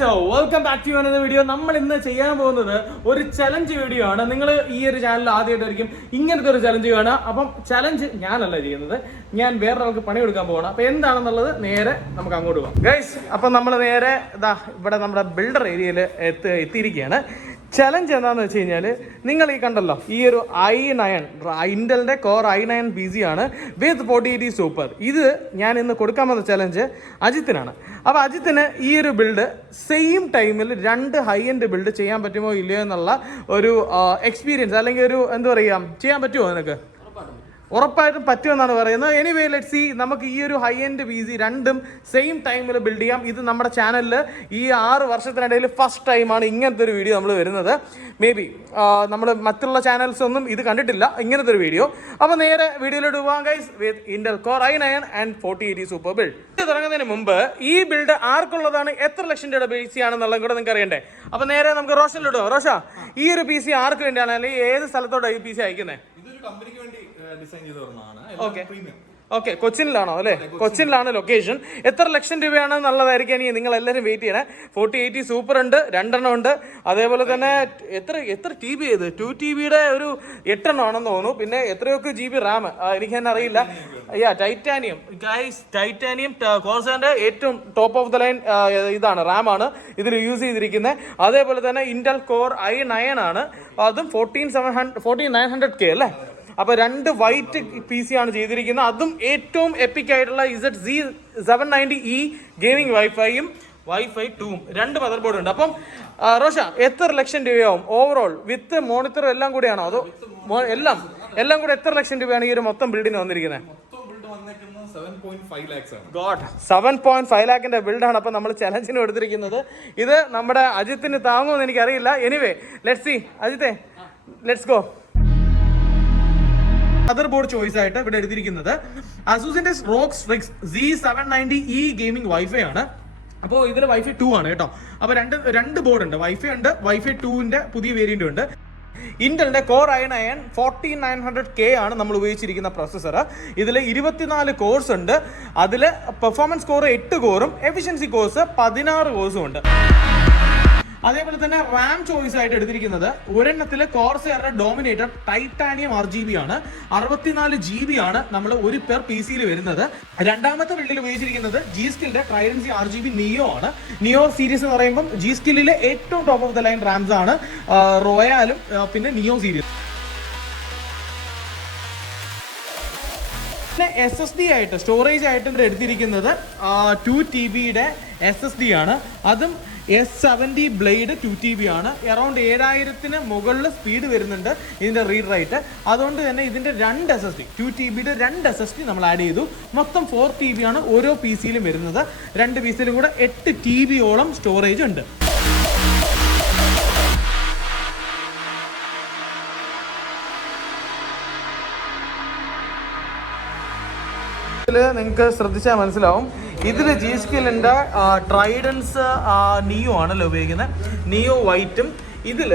So welcome back to another video. നമ്മൾ ഇന്ന് ചെയ്യാൻ പോകുന്നത് ഒരു ചലഞ്ച് വീഡിയോ ആണ്. നിങ്ങൾ ഈ ഒരു ചാനൽ ആദ്യമായിട്ടായിരിക്കും ഇങ്ങനത്തെ ഒരു ചലഞ്ച് കാണുക. അപ്പം ചലഞ്ച് ഞാനല്ല ചെയ്യുന്നത്, ഞാൻ വേറൊരാൾക്ക് പണി കൊടുക്കാൻ പോകണം. അപ്പൊ എന്താണെന്നുള്ളത് നേരെ നമുക്ക് അങ്ങോട്ട് പോകാം ഗൈസ്. അപ്പൊ നമ്മൾ നേരെ ഇതാ ഇവിടെ നമ്മുടെ ബിൽഡർ ഏരിയയിൽ എത്തിയിരിക്കുകയാണ്. ചലഞ്ച് എന്താണെന്ന് വെച്ച് കഴിഞ്ഞാൽ നിങ്ങൾ ഈ കണ്ടല്ലോ, ഈ ഒരു i9 ഇന്റലിന്റെ കോർ i9 PC ആണ് വിത്ത് 4080 സൂപ്പർ. ഇത് ഞാൻ ഇന്ന് കൊടുക്കാൻ വന്ന ചലഞ്ച് അജിത്തിനാണ്. അപ്പോൾ അജിത്തിന് ഈ ഒരു ബിൽഡ് സെയിം ടൈമിൽ രണ്ട് ഹൈ എൻഡ് ബിൽഡ് ചെയ്യാൻ പറ്റുമോ ഇല്ലയോ എന്നുള്ള ഒരു എക്സ്പീരിയൻസ്, അല്ലെങ്കിൽ ഒരു എന്താ പറയുക, ചെയ്യാൻ പറ്റുമോ നിനക്ക്? ഉറപ്പായിട്ടും പറ്റുമെന്നാണ് പറയുന്നത്. എനിവേ ലെറ്റ് സി, നമുക്ക് ഈ ഒരു ഹൈ എൻഡ് PC രണ്ടും സെയിം ടൈമിൽ ബിൽഡ് ചെയ്യാം. ഇത് നമ്മുടെ ചാനലിൽ ഈ 6 വർഷത്തിനിടയിൽ ഫസ്റ്റ് ടൈമാണ് ഇങ്ങനത്തെ ഒരു വീഡിയോ നമ്മൾ വരുന്നത്. മേ ബി നമ്മൾ മറ്റുള്ള ചാനൽസ് ഒന്നും ഇത് കണ്ടിട്ടില്ല ഇങ്ങനത്തെ ഒരു വീഡിയോ. അപ്പോൾ നേരെ വീഡിയോയിലോട്ട് പോകാം guys with Intel core i9 and 4080 super build. ഇത് തുടങ്ങുന്നതിന് മുമ്പ് ഈ ബിൽഡ് ആർക്കുള്ളതാണ്, എത്ര ലക്ഷം രൂപയുടെ PC ആണെന്നുള്ളത് കൂടെ നിങ്ങൾക്ക് അറിയണ്ടേ. അപ്പോൾ നേരെ നമുക്ക് റോഷനിലോട്ടോ. റോഷ, ഈ ഒരു PC ആർക്ക് വേണ്ടിയാണ്, അല്ലെങ്കിൽ ഏത് സ്ഥലത്തോട്ടാണ് ഈ PC അയക്കുന്നത്? കമ്പനിക്ക് വേണ്ടി ഡിസൈൻ ചെയ്ത് തരുന്നതാണ്. ഓക്കെ, കൊച്ചിനിലാണോ അല്ലേ? കൊച്ചിനിലാണ് ലൊക്കേഷൻ. എത്ര ലക്ഷം രൂപയാണ് എന്നുള്ളതായിരിക്കും നിങ്ങൾ എല്ലാവരും വെയിറ്റ് ചെയ്യണേ. 4080 സൂപ്പർ ഉണ്ട്, 2 എണ്ണം ഉണ്ട്. അതേപോലെ തന്നെ എത്ര TB ചെയ്ത് 2TBയുടെ ഒരു 8 എണ്ണം ആണെന്ന് തോന്നുന്നു. പിന്നെ എത്രയൊക്കെ GB റാം എനിക്ക് തന്നെ അറിയില്ല. ടൈറ്റാനിയം ഗൈസ്, ടൈറ്റാനിയം കോഴ്സാൻ്റെ ഏറ്റവും ടോപ്പ് ഓഫ് ദ ലൈൻ ഇതാണ്, റാമാണ് ഇതിൽ യൂസ് ചെയ്തിരിക്കുന്നത്. അതേപോലെ തന്നെ ഇന്റൽ കോർ i9 ആണ്, അതും 14900K അല്ലേ. അപ്പോൾ 2 വൈറ്റ് PC ആണ് ചെയ്തിരിക്കുന്നത്. അതും ഏറ്റവും എപ്പിക് ആയിട്ടുള്ള ZZ790E gaming വൈഫൈയും Wi-Fi 2 2 mother board ഉണ്ട്. അപ്പം റോഷ, എത്ര ലക്ഷം രൂപയാവും ഓവറോൾ വിത്ത് മോണിറ്ററും എല്ലാം കൂടിയാണോ, അതോ എല്ലാം കൂടെ എത്ര ലക്ഷം രൂപയാണ് ഈ ഒരു മൊത്തം ബിൽഡിന് വന്നിരിക്കുന്നത്? 7.5 ലാഖിന്റെ ബിൽഡാണ് അപ്പൊ നമ്മൾ ചലഞ്ചിന് എടുത്തിരിക്കുന്നത്. ഇത് നമ്മുടെ അജിത്തിന് താങ്ങുമെന്ന് എനിക്കറിയില്ല. Anyway let's see. അജിത്തെ, let's go. Motherboard choice ആയിട്ട് ഇവിടെ എടുത്തിരിക്കുന്നത് അസൂസിന്റെ ROG Strix Z790E gaming wifi ആണ്. അപ്പോൾ ഇതിൽ Wi-Fi 2 ആണ് കേട്ടോ. അപ്പോൾ രണ്ട് ബോർഡ് ഉണ്ട്, വൈഫൈ ഉണ്ട്, Wi-Fi 2ന്റെ പുതിയ വേരിയന്റ് ഉണ്ട്. ഇന്റലിന്റെ കോർ i9 14900K ആണ് നമ്മൾ ഉപയോഗിച്ചിരിക്കുന്ന പ്രൊസസ്സർ. ഇതിൽ 24 കോഴ്സ് ഉണ്ട്. അതിൽ പെർഫോമൻസ് കോർ 8 കോറും എഫിഷ്യൻസി കോഴ്സ് 16 കോഴ്സും ഉണ്ട്. അതേപോലെ തന്നെ റാം ചോയ്സ് ആയിട്ട് എടുത്തിരിക്കുന്നത് ഒരെണ്ണത്തിൽ കോർസെയറിന്റെ ഡോമിനേറ്റർ ടൈറ്റാനിയം RGB ആണ്, 64 GB ആണ് നമ്മൾ ഒരു പെർ PCയിൽ വരുന്നത്. രണ്ടാമത്തെ ബിൽഡിൽ ഉപയോഗിച്ചിരിക്കുന്നത് G-Skillന്റെ ട്രൈഡൻസി RGB നിയോ ആണ്. നിയോ സീരീസ് എന്ന് പറയുമ്പോൾ G-Skillലെ ഏറ്റവും top of the line rams ആണ് റോയാലും പിന്നെ നിയോ സീരീസ്. പിന്നെ SSD ആയിട്ട് സ്റ്റോറേജ് ആയിട്ട് എടുത്തിരിക്കുന്നത് 2TBയുടെ SSD ആണ്. അതും S70 ബ്ലേഡ് 2TB ആണ്. അറൗണ്ട് 7000-ന് മുകളിൽ സ്പീഡ് വരുന്നുണ്ട് ഇതിന്റെ റീഡ് റൈറ്റ്. അതുകൊണ്ട് തന്നെ ഇതിന്റെ 2 SSD 2TBയുടെ 2 SSD നമ്മൾ ആഡ് ചെയ്തു. മൊത്തം 4TB ആണ് ഓരോ PCയിലും വരുന്നത്. 2 PCയിലും കൂടെ 8 TBയോളം സ്റ്റോറേജ് ഉണ്ട്. നിങ്ങൾക്ക് ശ്രദ്ധിച്ചാൽ മനസ്സിലാവും, ഇതിൽ G-Skillന്റെ ട്രൈഡൻസ് നിയോ ആണല്ലോ ഉപയോഗിക്കുന്നത്, നിയോ വൈറ്റും. ഇതിൽ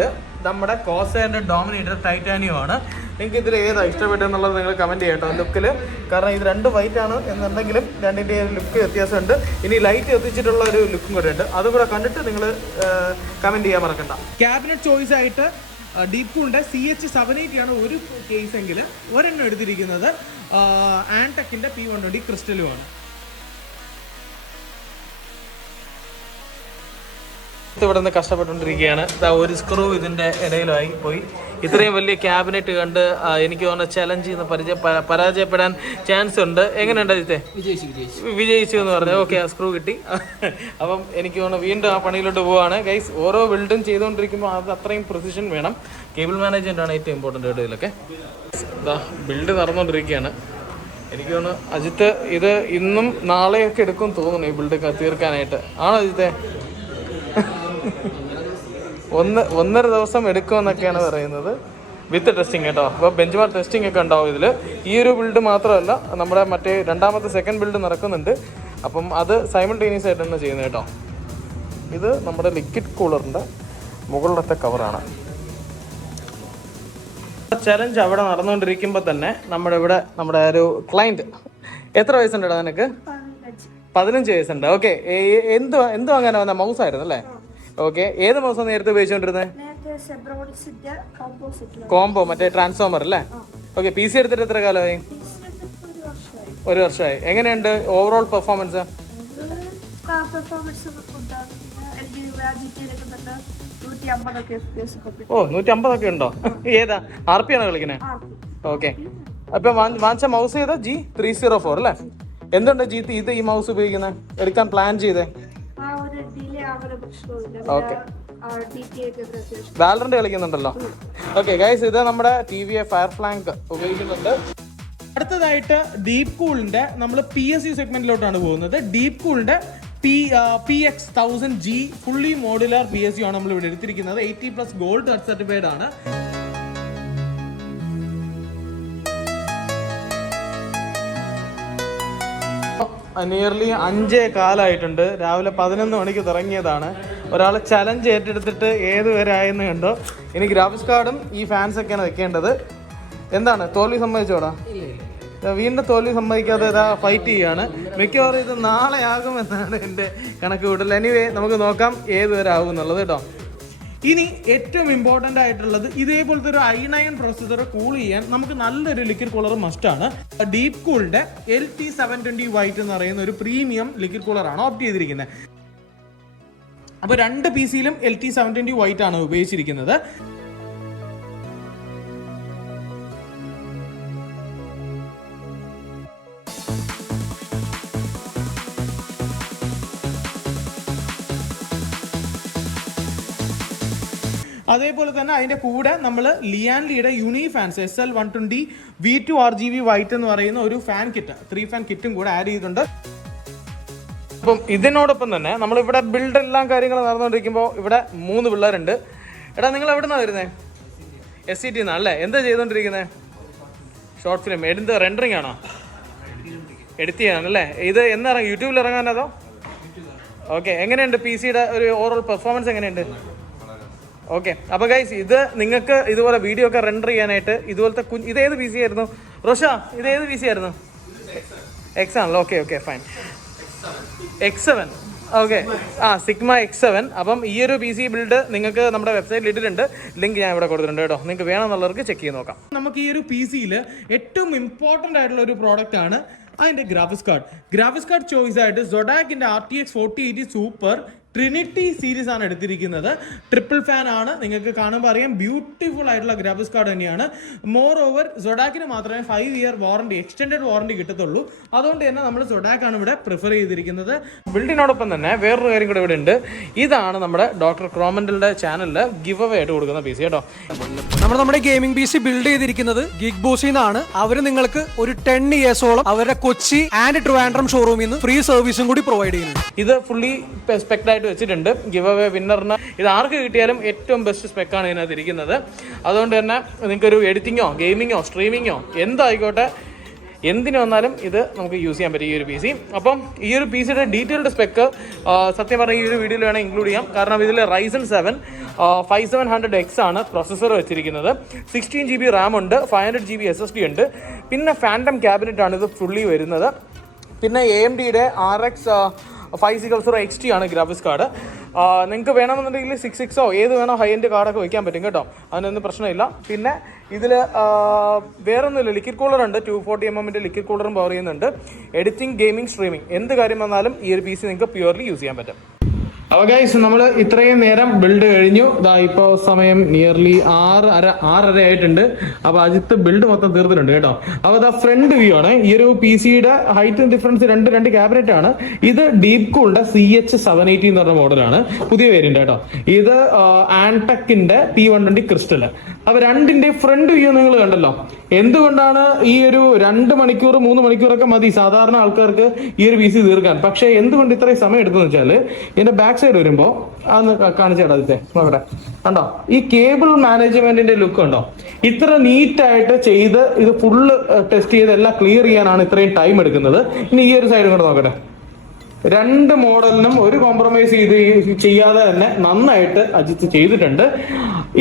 നമ്മുടെ കോർസെയറിന്റെ ഡോമിനേറ്റർ ടൈറ്റാനിയം ആണ്. നിങ്ങൾക്ക് ഇതിൽ ഏതാണ് ഇഷ്ടപ്പെട്ടെന്നുള്ളത് നിങ്ങൾ കമൻറ്റ് ചെയ്യട്ടോ ലുക്കിൽ. കാരണം ഇത് 2 വൈറ്റ് ആണ് എന്നുണ്ടെങ്കിലും രണ്ടിൻ്റെ ലുക്ക് വ്യത്യാസമുണ്ട്. ഇനി ലൈറ്റ് എത്തിച്ചിട്ടുള്ള ഒരു ലുക്കും കൂടെ ഉണ്ട്, അതും കൂടെ കണ്ടിട്ട് നിങ്ങൾ കമൻറ്റ് ചെയ്യാൻ മറക്കണ്ട. ക്യാബിനറ്റ് ചോയ്സ് ആയിട്ട് ഡീപ്കൂണിന്റെ CH780 ആണ് ഒരു കേസ് എങ്കിൽ. ഒരെണ്ണം എടുത്തിരിക്കുന്നത് ആൻടെക്കിന്റെ P120 ക്രിസ്റ്റലുമാണ്. ഇവിടെ നിന്ന് കഷ്ടപ്പെട്ടുകൊണ്ടിരിക്കുകയാണ്. ഒരു സ്ക്രൂ ഇതിന്റെ ഇടയിലായി പോയി. ഇത്രയും വലിയ ക്യാബിനറ്റ് കണ്ട് എനിക്ക് തോന്നുന്ന ചലഞ്ച് പരാജയപ്പെടാൻ ചാൻസ് ഉണ്ട്. എങ്ങനെയുണ്ട് ഇതിത്തെ? വിജയിച്ചു എന്ന് പറഞ്ഞു. ഓക്കെ, ആ സ്ക്രൂ കിട്ടി. അപ്പം എനിക്ക് തോന്നുന്നു വീണ്ടും ആ പണിയിലോട്ട് പോവാണ് ഗൈസ്. ഓരോ ബിൽഡും ചെയ്തുകൊണ്ടിരിക്കുമ്പോൾ അത് അത്രയും പ്രിസിഷൻ വേണം. കേബിൾ മാനേജ്മെന്റ് ആണ് ഏറ്റവും ഇമ്പോർട്ടൻ്റ് ആയിട്ട് ഇതിലൊക്കെ. ബിൽഡ് നടന്നുകൊണ്ടിരിക്കുകയാണ്. എനിക്ക് തോന്നുന്നു അജിത്ത് ഇത് ഇന്നും നാളെയൊക്കെ എടുക്കും തോന്നുന്നു ഈ ബിൽഡ് തീർക്കാനായിട്ട്. ആണോ അജിത്തെ? 1.5 ദിവസം എടുക്കുമെന്നൊക്കെയാണ് പറയുന്നത് വിത്ത് ടെസ്റ്റിംഗ് കേട്ടോ. അപ്പോൾ ബെഞ്ച് മാർക്ക് ടെസ്റ്റിംഗ് ഒക്കെ ഉണ്ടാവും ഇതിൽ. ഈ ഒരു ബിൽഡ് മാത്രമല്ല, നമ്മുടെ മറ്റേ രണ്ടാമത്തെ സെക്കൻഡ് ബിൽഡ് നടക്കുന്നുണ്ട്. അപ്പം അത് സൈമൾട്ടേനിയസ് ആയിട്ട് തന്നെ ചെയ്യുന്നത് കേട്ടോ. ഇത് നമ്മുടെ ലിക്വിഡ് കൂളറിൻ്റെ മുകളിലത്തെ കവറാണ്. ചലഞ്ച് അവിടെ നടന്നുകൊണ്ടിരിക്കുമ്പോൾ തന്നെ നമ്മുടെ ഒരു ക്ലയൻറ്റ്, എത്ര വയസ്സുണ്ടോ നിനക്ക്? 15 വയസ്സുണ്ട്. ഓക്കെ, എന്ത് വാങ്ങാനാ വന്ന? മൗസ് ആയിരുന്നു അല്ലേ? ഓക്കെ, ഏത് മൗസാണ് നേരത്തെ ഉപയോഗിച്ചുകൊണ്ടിരുന്നത്? കോംബോ, മറ്റേ ട്രാൻസ്ഫോമർ അല്ലേ? ഓക്കെ, PC എടുത്തിട്ട് എത്ര കാലമായി? 1 വർഷമായി. എങ്ങനെയുണ്ട് ഓവറോൾ പെർഫോമൻസ്? ഓ, 150 ഉണ്ടോ? ഏതാ RP ആണോ കളിക്കണേ? ഓക്കെ, അപ്പൊ വാങ്ങിച്ച മൗസ് ചെയ്ത G304 അല്ലേ? എന്തുണ്ട് ഇത് ഈ മൗസ് ഉപയോഗിക്കുന്നത്, എടുക്കാൻ പ്ലാൻ ചെയ്തേ? ഓക്കെ, വാലറന്റ് കളിക്കുന്നുണ്ടല്ലോ. ഓക്കെ ഗൈസ്, ഇത് നമ്മുടെ TVA ഫയർഫ്ലാങ്ക് ഉപയോഗിക്കുന്നുണ്ട്. അടുത്തതായിട്ട് ഡീപ് കൂളിന്റെ നമ്മൾ PSU സെഗ്മെന്റിലോട്ടാണ് പോകുന്നത്. ഡീപ് കൂളിന്റെ PX1000G ഫുള്ളി മോഡുലാർ PSU ആണ് നമ്മൾ ഇവിടെ എടുത്തിരിക്കുന്നത്. 80+ ഗോൾഡ് സർട്ടിഫൈഡ് ആണ്. നിയർലി 5 കാലമായിട്ടുണ്ട്. രാവിലെ 11 മണിക്ക് തുടങ്ങിയതാണ്. ഒരാൾ ചലഞ്ച് ഏറ്റെടുത്തിട്ട് ഏതുവരെ ആയെന്ന് കണ്ടോ. ഇനി ഗ്രാഫിക്സ് കാർഡും ഈ ഫാൻസൊക്കെയാണ് വെക്കേണ്ടത്. എന്താണ്, തോൽവി സമ്മതിച്ചോടാ? വീണ്ടും തോൽവി സമ്മതിക്കാതെ ഇതാ ഫൈറ്റ് ചെയ്യാണ്. മിക്കവാറും ഇത് നാളെ ആകുമെന്നാണ് എൻ്റെ കണക്ക് കൂട്ടൽ. എനിവേ, നമുക്ക് നോക്കാം ഏതുവരെ ആകും എന്നുള്ളത് കേട്ടോ. ഇനി ഏറ്റവും ഇമ്പോർട്ടൻ്റ് ആയിട്ടുള്ളത്, ഇതേപോലത്തെ ഒരു i9 പ്രൊസസ്സർ കൂൾ ചെയ്യാൻ നമുക്ക് നല്ലൊരു ലിക്വിഡ് കൂളർ മസ്റ്റാണ്. ഡീപ് കൂളിന്റെ LT720 വൈറ്റ് എന്ന് പറയുന്ന ഒരു പ്രീമിയം ലിക്വിഡ് കൂളറാണ് ഓപ്റ്റ് ചെയ്തിരിക്കുന്നത്. അപ്പോൾ 2 PC-യിലും LT720 വൈറ്റ് ആണ് ഉപയോഗിച്ചിരിക്കുന്നത്. അതേപോലെ തന്നെ അതിൻ്റെ കൂടെ നമ്മൾ ലിയാൻലിയുടെ uni fans SL120 V2 RGB white എന്ന് പറയുന്ന ഒരു ഫാൻ കിറ്റ്, 3 ഫാൻ കിറ്റും കൂടെ ആഡ് ചെയ്തിട്ടുണ്ട്. അപ്പം ഇതിനോടൊപ്പം തന്നെ നമ്മളിവിടെ ബിൽഡ് എല്ലാം കാര്യങ്ങൾ നടന്നുകൊണ്ടിരിക്കുമ്പോൾ ഇവിടെ 3 പിള്ളേരുണ്ട്. എടാ, നിങ്ങൾ എവിടെ നിന്നാണ് വരുന്നത്? SCT എന്നാണല്ലേ? എന്താ ചെയ്തുകൊണ്ടിരിക്കുന്നത്? ഷോർട്ട് ഫിലിം എടുത്ത് റെൻഡറിങ് ആണോ? എഡിറ്റ് ചെയ്യാനല്ലേ? ഇത് എന്നാ യൂട്യൂബിൽ ഇറങ്ങാനതോ? ഓക്കെ, എങ്ങനെയുണ്ട് PC-യുടെ ഒരു ഓവറോൾ പെർഫോമൻസ് എങ്ങനെയുണ്ട്? ഓക്കെ, അപ്പോൾ ഗൈസ്, ഇത് നിങ്ങൾക്ക് ഇതുപോലെ വീഡിയോ ഒക്കെ റെൻഡർ ചെയ്യാനായിട്ട് ഇതുപോലത്തെ ഇതേത് PC ആയിരുന്നു റോഷ? ഇതേത് PC ആയിരുന്നു? X ആണല്ലോ. Okay fine. X7. Okay, sigma X7. അപ്പം ഈ ഒരു PC ബിൽഡ് നിങ്ങൾക്ക് നമ്മുടെ വെബ്സൈറ്റിൽ ഇട്ടിട്ടുണ്ട്. ലിങ്ക് ഞാൻ ഇവിടെ കൊടുത്തിട്ടുണ്ട് കേട്ടോ. നിങ്ങൾക്ക് വേണമെന്നുള്ളവർക്ക് ചെക്ക് ചെയ്ത് നോക്കാം. നമുക്ക് ഈ ഒരു PC-യിൽ ഏറ്റവും ഇമ്പോർട്ടൻ്റ് ആയിട്ടുള്ള ഒരു പ്രോഡക്റ്റ് ആണ് അതിൻ്റെ ഗ്രാഫിക്സ് കാർഡ് ചോയ്സ് ആയിട്ട് സൊഡാക്കിൻ്റെ RTX 4080 സൂപ്പർ ട്രിനിറ്റി സീരീസ് ആണ് എടുത്തിരിക്കുന്നത്. ട്രിപ്പിൾ ഫാൻ ആണ്, നിങ്ങൾക്ക് കാണുമ്പോൾ അറിയാം. ബ്യൂട്ടിഫുൾ ആയിട്ടുള്ള ഗ്രാഫിക്സ് കാർഡ് തന്നെയാണ്. മോർ ഓവർ സൊഡാക്കിന് മാത്രമേ 5 ഇയർ വാറണ്ടി, എക്സ്റ്റെൻഡഡ് വാറണ്ടി കിട്ടത്തുള്ളൂ. അതുകൊണ്ട് തന്നെ നമ്മൾ സൊഡാക്കാണ് ഇവിടെ പ്രിഫർ ചെയ്തിരിക്കുന്നത്. ബിൽഡിനോടൊപ്പം തന്നെ വേറൊരു കാര്യം കൂടെ ഇവിടെ ഉണ്ട്. ഇതാണ് നമ്മുടെ ഡോക്ടർ ക്രോമൻഡലിന്റെ ചാനലിൽ ഗിവ് അവേ ആയിട്ട് കൊടുക്കുന്ന PC കേട്ടോ. നമ്മുടെ ഗെയിമിംഗ് PC ബിൽഡ് ചെയ്തിരിക്കുന്നത് ഗിഗ് ബോസിൽ നിന്നാണ്. അവർ നിങ്ങൾക്ക് ഒരു 10 ഇയേഴ്സോളം അവരുടെ കൊച്ചി ആൻഡ് ട്രിവാൻഡ്രം ഷോറൂമിൽ നിന്ന് ഫ്രീ സർവീസും കൂടി പ്രൊവൈഡ് ചെയ്യുന്നുണ്ട്. ഇത് ഫുള്ളി സ്പെക്ട് ആയിട്ട് വെച്ചിട്ടുണ്ട്. ഗിവ് അവേ വിന്നറിന് ഇത് ആർക്ക് കിട്ടിയാലും ഏറ്റവും ബെസ്റ്റ് സ്പെക്കാണ് ഇതിനകത്ത് ഇരിക്കുന്നത്. അതുകൊണ്ട് തന്നെ നിങ്ങൾക്കൊരു എഡിറ്റിങ്ങോ ഗെയിമിങ്ങോ സ്ട്രീമിങ്ങോ എന്തായിക്കോട്ടെ, എന്തിനു വന്നാലും ഇത് നമുക്ക് യൂസ് ചെയ്യാൻ പറ്റും ഈ ഒരു PC. അപ്പം ഈ ഒരു PC-യുടെ ഡീറ്റെയിൽഡ് സ്പെക്ക് സത്യം പറഞ്ഞാൽ ഈ ഒരു വീഡിയോയിൽ വേണമെങ്കിൽ ഇൻക്ലൂഡ് ചെയ്യാം. കാരണം ഇതിൽ Ryzen 7 5700X ആണ് പ്രൊസസ്സർ വെച്ചിരിക്കുന്നത്. 16 GB റാം ഉണ്ട്, 500 GB SSD ഉണ്ട്. പിന്നെ ഫാൻറ്റം ക്യാബിനറ്റ് ആണ് ഇത് ഫുള്ളി വരുന്നത്. പിന്നെ AMD-യുടെ RX 560 XT ആണ് ഗ്രാഫിക്സ് കാർഡ്. നിങ്ങൾക്ക് വേണമെന്നുണ്ടെങ്കിൽ 66 ഏത് വേണോ ഹൈ എൻഡ് കാർഡൊക്കെ വയ്ക്കാൻ പറ്റും കേട്ടോ. അതിനൊന്നും പ്രശ്നമില്ല. പിന്നെ ഇതിൽ വേറൊന്നുമില്ല, ലിക്വിഡ് കൂളർ ഉണ്ട്. 240 mm ലിക്വിഡ് കൂളറും പവർ ചെയ്യുന്നുണ്ട്. എഡിറ്റിംഗ്, ഗെയിമിംഗ്, സ്ട്രീമിംഗ് എന്ത് കാര്യം വന്നാലും ഈ ഒരു PC നിങ്ങൾക്ക് പ്യുവർലി യൂസ് ചെയ്യാൻ പറ്റും. അപ്പോൾ ഗൈസ്, നമ്മൾ ഇത്രയും നേരം ബിൽഡ് കഴിഞ്ഞു. ഇപ്പോൾ സമയം നിയർലി 6:30 ആയിട്ടുണ്ട്. അപ്പോൾ അജിത്ത് ബിൽഡ് മൊത്തം തീർത്തിട്ടുണ്ട് കേട്ടോ. അപ്പോൾ അത് ഫ്രണ്ട് വ്യൂ ആണ്. ഈ ഒരു PC-യുടെ ഹൈറ്റ് ഡിഫറൻസ് രണ്ട് ക്യാബിനറ്റ് ആണ്. ഇത് ഡീപ് കൂളിന്റെ CH780 എന്ന് പറഞ്ഞ മോഡലാണ്, പുതിയ വേരിയന്റ് കേട്ടോ. ഇത് ആൻടെക്കിന്റെ P120 ക്രിസ്റ്റൽ. അപ്പോൾ രണ്ടിന്റെ ഫ്രണ്ട് വ്യൂ നിങ്ങൾ കണ്ടല്ലോ. എന്തുകൊണ്ടാണ് ഈ ഒരു 2 മണിക്കൂർ 3 മണിക്കൂറൊക്കെ മതി സാധാരണ ആൾക്കാർക്ക് ഈ ഒരു PC തീർക്കാൻ. പക്ഷേ എന്തുകൊണ്ട് ഇത്രയും സമയം എടുത്തെന്ന് വെച്ചാൽ ഇതിന്റെ ബാക്ക് സൈഡ് വരുമ്പോൾ അന്ന് കാണിച്ചേടാ നോക്കട്ടെ, കണ്ടോ ഈ കേബിൾ മാനേജ്മെന്റിന്റെ ലുക്ക് ഉണ്ടോ? ഇത്ര നീറ്റായിട്ട് ചെയ്ത് ഇത് ഫുള്ള് ടെസ്റ്റ് ചെയ്ത് എല്ലാം ക്ലിയർ ചെയ്യാനാണ് ഇത്രയും ടൈം എടുക്കുന്നത്. ഇനി ഈ ഒരു സൈഡ് കൊണ്ട് നോക്കട്ടെ. 2 മോഡലിനും ഒരു കോംപ്രമൈസ് ചെയ്യാതെ തന്നെ നന്നായിട്ട് അജിത്ത് ചെയ്തിട്ടുണ്ട്.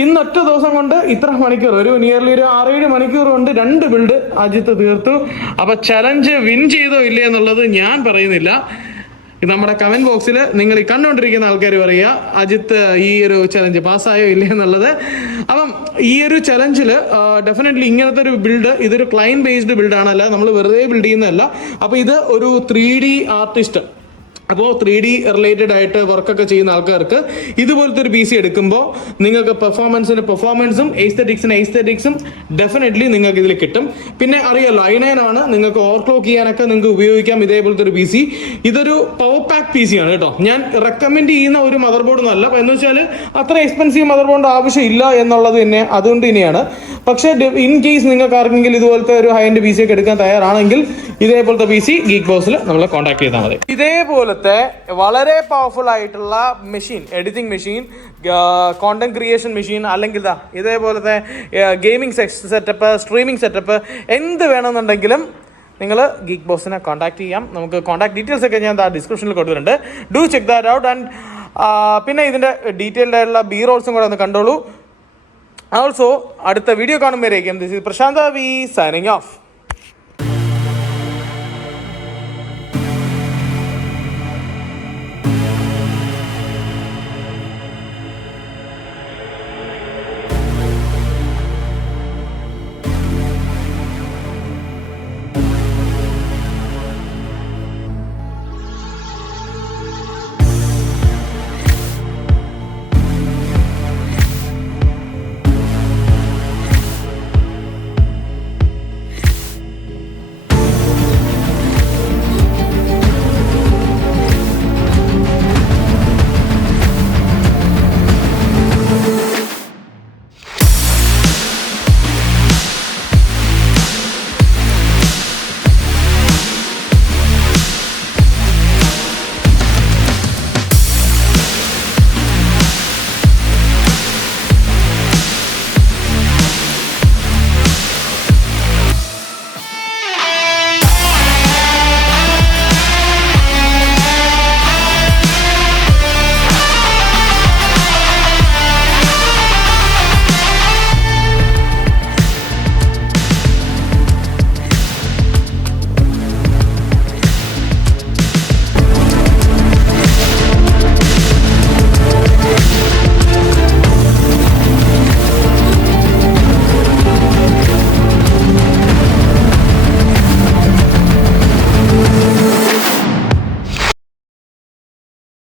ഇന്നൊറ്റ ദിവസം കൊണ്ട് ഇത്ര മണിക്കൂർ, ഒരു നിയർലി ഒരു 6-7 മണിക്കൂർ കൊണ്ട് 2 ബിൽഡ് അജിത്ത് തീർത്തു. അപ്പൊ ചലഞ്ച് വിൻ ചെയ്തോ ഇല്ലേ എന്നുള്ളത് ഞാൻ പറയുന്നില്ല. നമ്മുടെ കമന്റ് ബോക്സിൽ നിങ്ങൾ ഈ കണ്ടുകൊണ്ടിരിക്കുന്ന ആൾക്കാർ പറയുക അജിത്ത് ഈ ഒരു ചലഞ്ച് പാസ്സായോ ഇല്ല എന്നുള്ളത്. അപ്പം ഈ ഒരു ചലഞ്ചിൽ ഡെഫിനറ്റ്ലി ഇങ്ങനത്തെ ഒരു ബിൽഡ് ഇതൊരു ക്ലൈന്റ് ബേസ്ഡ് ബിൽഡാണ്, അല്ല നമ്മൾ വെറുതെ ബിൽഡ് ചെയ്യുന്നതല്ല. അപ്പോൾ ഇത് ഒരു 3D ആർട്ടിസ്റ്റ്, അപ്പോൾ 3D റിലേറ്റഡ് ആയിട്ട് വർക്കൊക്കെ ചെയ്യുന്ന ആൾക്കാർക്ക് ഇതുപോലത്തെ ഒരു PC എടുക്കുമ്പോൾ നിങ്ങൾക്ക് പെർഫോമൻസും എസ്തെറ്റിക്സും ഡെഫിനറ്റ്ലി നിങ്ങൾക്ക് ഇതിൽ കിട്ടും. പിന്നെ അറിയാലോ i9 ആണ്, നിങ്ങൾക്ക് ഓവർക്ലോക്ക് ചെയ്യാനൊക്കെ നിങ്ങൾക്ക് ഉപയോഗിക്കാം ഇതേപോലത്തെ ഒരു PC. ഇതൊരു പവർ പാക്ക് PC ആണ് കേട്ടോ. ഞാൻ റെക്കമെൻഡ് ചെയ്യുന്ന ഒരു മദർ ബോർഡ് എന്നല്ല, എന്ന് വെച്ചാൽ അത്ര എക്സ്പെൻസീവ് മദർ ബോർഡ് ആവശ്യമില്ല എന്നുള്ളത് തന്നെ അതുകൊണ്ട് തന്നെയാണ്. പക്ഷേ ഇൻ കേസ് നിങ്ങൾക്ക് ആർക്കെങ്കിലും ഇതുപോലത്തെ ഒരു ഹൈ എൻഡ് PC ഒക്കെ എടുക്കാൻ തയ്യാറാണെങ്കിൽ ഇതേപോലത്തെ PC ഗീക്ക് ബോക്സിൽ നമ്മളെ കോൺടാക്ട് ചെയ്താൽ മതി. ഇതേപോലത്തെ വളരെ പവർഫുൾ ആയിട്ടുള്ള machine, editing machine, content creation machine, അല്ലെങ്കിൽ ഇതേപോലത്തെ ഗെയിമിംഗ് സെറ്റപ്പ്, സ്ട്രീമിംഗ് സെറ്റപ്പ് എന്ത് വേണമെന്നുണ്ടെങ്കിലും നിങ്ങൾ ഗീക്ക് ബോക്സിനെ കോൺടാക്ട് ചെയ്യാം. നമുക്ക് കോൺടാക്ട് ഡീറ്റെയിൽസ് ഒക്കെ ഞാൻ ഡിസ്ക്രിപ്ഷനിൽ കൊടുത്തിട്ടുണ്ട്. Do check that out. And പിന്നെ ഇതിൻ്റെ ഡീറ്റെയിൽഡ് ആയിട്ടുള്ള ബി റോൾസും കൂടെ ഒന്ന് കണ്ടോളൂ. ഓൾസോ അടുത്ത വീഡിയോ കാണുമ്പോഴേക്കും this is Prashanth V signing of.